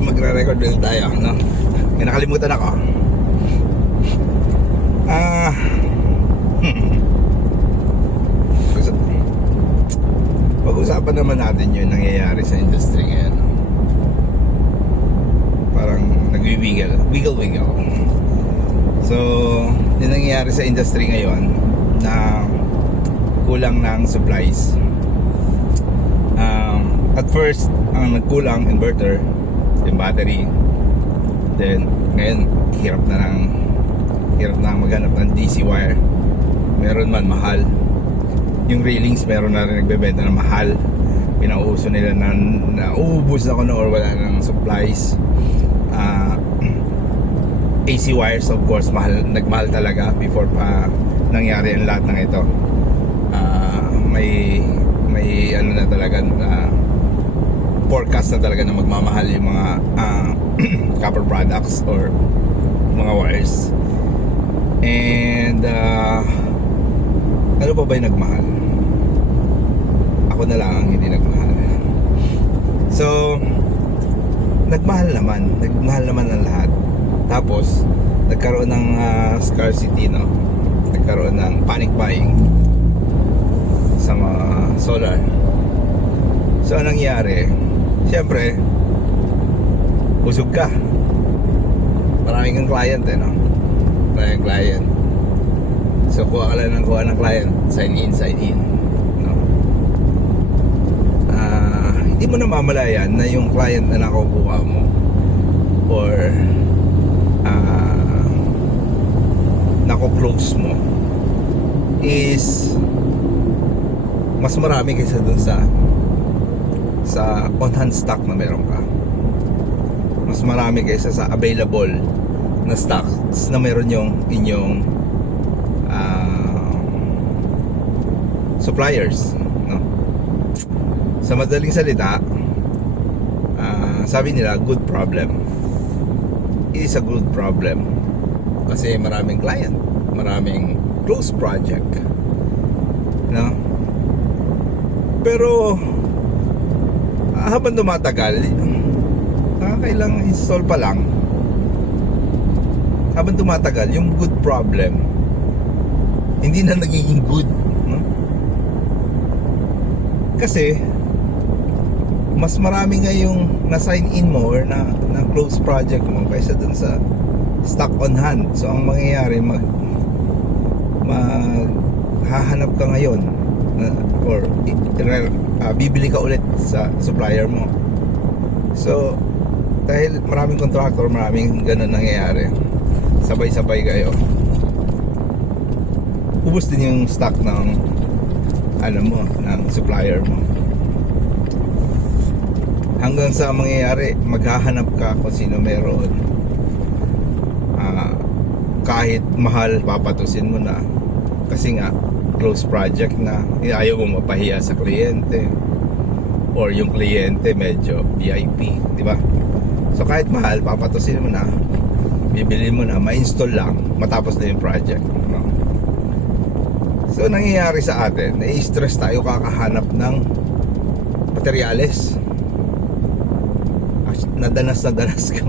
magre-record ulit tayo, no? May nakalimutan ako. Pag-usapan naman natin yung nangyayari sa industry ngayon. Parang wiggle-wiggle. So, yung nangyayari sa industry ngayon na kulang ng supplies. At first, ang nagkulang inverter, yung battery. Then, ngayon, hirap na maghanap ng DC wire. Meron man mahal. Yung railings, meron na rin nagbebenta ng mahal. Pinauuso nila na nauubos na or wala ng supplies. AC wires, of course, nagmahal talaga before pa nangyari ang lahat ng ito. May ano na talaga, forecast na talaga na magmamahal yung mga copper products or mga wires. And ano pa ba yung nagmahal? Ako na lang ang hindi nagmahal. So nagmahal naman ang lahat. Tapos nagkaroon ng scarcity, no? Nagkaroon ng panic buying sa mga solar. So anong nangyari? Siyempre, busog ka. Maraming kang client, no? Maraming client. So kuha ka lang ng client. Sign in, no? Hindi mo namamalayan na yung client na nakukuha mo or nako-close mo is mas marami kaysa dun sa on-hand stock na meron ka. Mas marami kaysa sa available na stocks na meron yung inyong suppliers, no? Sa madaling salita, sabi nila good problem. It is a good problem kasi maraming client, maraming close project, no? Pero habang tumatagal, nakakailang install pa lang, habang tumatagal, yung good problem hindi na nagiging good, no? Kasi mas marami ngayong na-sign in mo or na close project mo kaysa dun sa stock on hand. So ang mangyayari, hahanap ka ngayon or bibili ka ulit sa supplier mo. So dahil maraming contractor, maraming ganun nangyayari, sabay-sabay kayo, ubos din yung stock ng ng supplier mo. Hanggang sa mangyayari, maghahanap ka kung sino meron. Kahit mahal, papatusin mo na kasi nga close project na, ayaw mo mapahiya sa kliyente or yung kliyente medyo VIP, di ba? So kahit mahal, papatusin mo na, bibili mo na, ma-install lang, matapos na yung project, no? So nangyayari sa atin, na-stress tayo kakahanap ng materyales. Nadanas ka.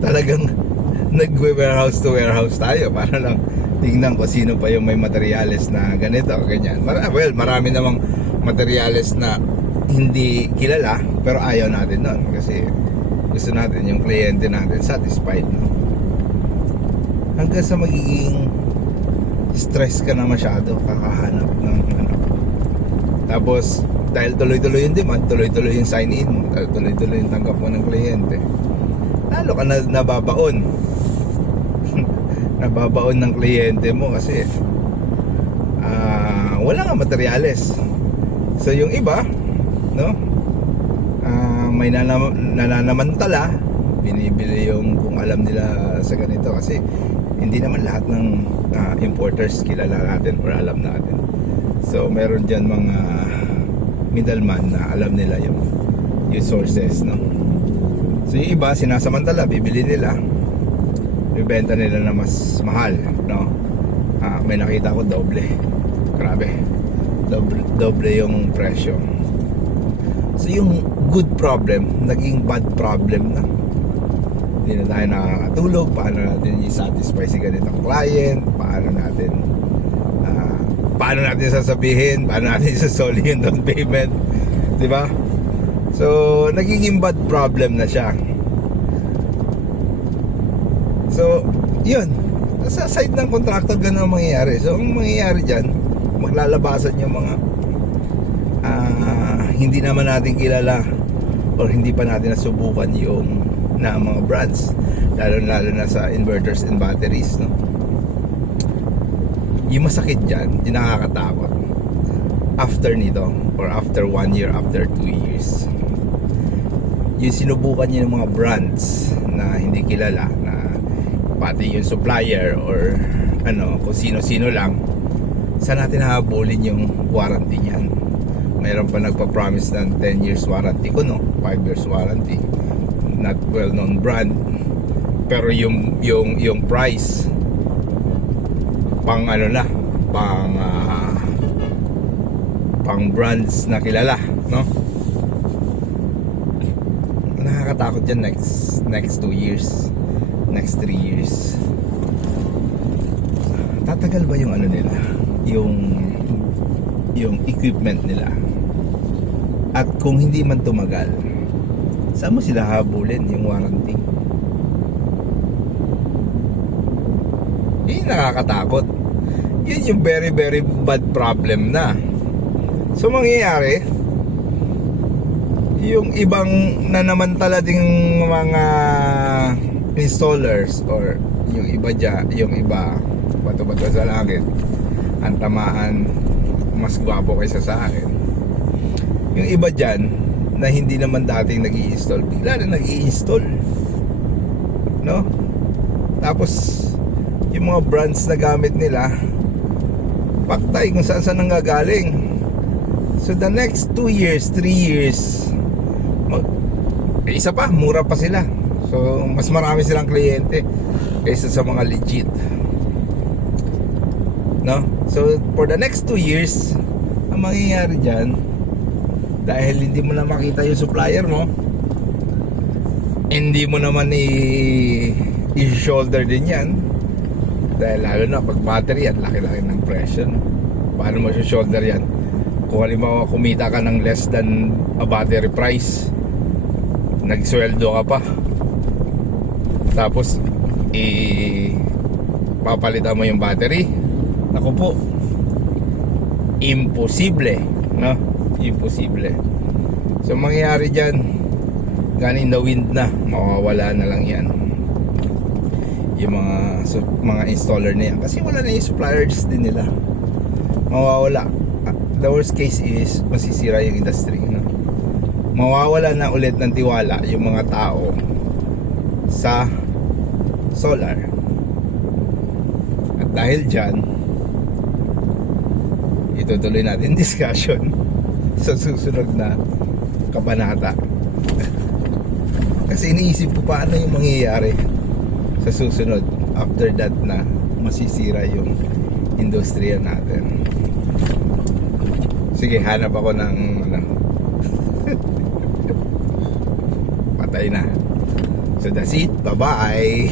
Talagang nag-warehouse to warehouse tayo para lang tingnan ko sino pa yung may materyales na ganito, ganyan. Well, marami namang materyales na hindi kilala, pero ayaw natin nun kasi gusto natin yung kliyente natin satisfied, no? Hanggang sa magiging stress ka na masyado kakahanap ng tapos dahil tuloy-tuloy yung demand, tuloy-tuloy yung sign in mo, tuloy-tuloy yung tanggap mo ng kliyente, lalo ka na nababaon nababaon ng kliyente mo kasi wala nga materyales. So yung iba, no, may nananamantala, binibili yung kung alam nila sa ganito kasi hindi naman lahat ng importers kilala natin or alam natin. So meron dyan mga middleman na alam nila yung sources, no? So yung iba sinasamantala, bibili nila, ibenta nila na mas mahal, no? May nakita ko doble, grabe, doble yung presyo. So yung good problem naging bad problem na. Hindi na tayo nakakatulog. Paano natin i-satisfy si ganitong client? Paano natin sasabihin? Paano natin isasoli yung down payment? Di ba? So nagiging bad problem na siya. So yun, sa side ng contractor ganun ang mangyayari. So ang mangyayari dyan, maglalabasan yung mga hindi naman natin kilala or hindi pa natin nasubukan yung na mga brands, lalo na sa inverters and batteries, no? Yung masakit dyan, yung nakakatakot after nito or after 1 year, after 2 years, yung sinubukan niya ng mga brands na hindi kilala, na pati yung supplier or kung sino-sino lang, saan natin hahabulin yung warranty niyan? Mayroon pa nagpa-promise ng 10 years warranty ko, no? 5 years warranty. Not well-known brand. Pero yung price pang pang brands na kilala, no? Nakakatakot yan next 2 years, next 3 years. Tatagal ba yung nila? Yung equipment nila? At kung hindi man tumagal, saan mo sila habulin yung warranty? Yun nakakatakot. Yun yung very very bad problem na. So mangyayari, yung ibang nanamantala ding mga installers or yung iba bato-bato sa langit, ang tamaan mas gwapo kaysa sa akin. Yung iba dyan na hindi naman dating nag-i-install, bigla na nag-i-install, no? Tapos yung mga brands na gamit nila, paktay kung saan nanggagaling. So the next 2 years, 3 years, isa pa, mura pa sila. So mas marami silang kliyente kaysa sa mga legit, no? So for the next 2 years, ang mangyayari dyan, dahil hindi mo na makita yung supplier mo, hindi mo naman i-shoulder din yan, dahil lalo na pag battery at laki-laki ng presyo, no? Paano mo shoulder yan? Kung halimbawa kumita ka ng less than a battery price, nagsweldo ka pa, tapos papalitan mo yung battery, naku po, imposible, no? Imposible. So mangyayari dyan, ganin the wind na, mawawala na lang yan yung mga installer na yan, kasi wala na yung suppliers din nila, mawawala. The worst case is masisira yung industry, no? Mawawala na ulit ng tiwala yung mga tao sa solar. At dahil dyan, itutuloy natin discussion sa susunod na kabanata. Kasi iniisip ko paano yung mangyayari sa susunod after that na masisira yung industriya natin. Sige, hanap ako ng patay na. So that's it. Bye-bye.